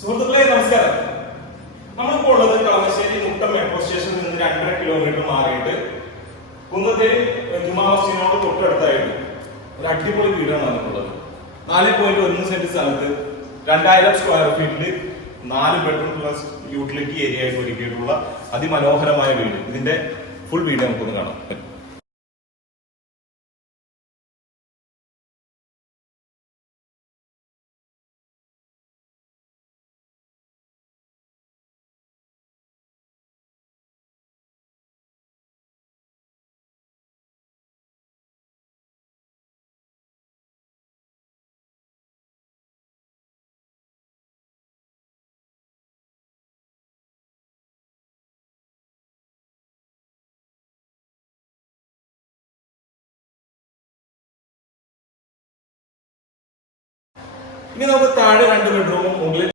സുഹൃത്തുക്കളെ നമസ്കാരം. നമ്മളിപ്പോൾ ഉള്ളത് കളമശ്ശേരി മുട്ടം മെട്രോ സ്റ്റേഷനിൽ നിന്ന് 2.5 കിലോമീറ്റർ മാറിയിട്ട് കുന്നത്തേരി ജുമാ മസ്ജിദിനോട് തൊട്ടടുത്തായിട്ട് ഒരു അടിപൊളി വീടാണ് നമുക്കുള്ളത്. 4.1 സെന്റ് സ്ഥലത്ത് 2000 സ്ക്വയർ ഫീറ്റിൽ 4 ബെഡ്റൂം പ്ലസ് യൂട്ടിലിറ്റി ഏരിയ ആയിട്ട് ഒരുക്കിയിട്ടുള്ള അതിമനോഹരമായ വീട്. ഇതിന്റെ ഫുൾ വീട് നമുക്കൊന്ന് കാണാം. ഇനി നമുക്ക് താഴെ 2 ബെഡ്റൂമും മുകളിൽ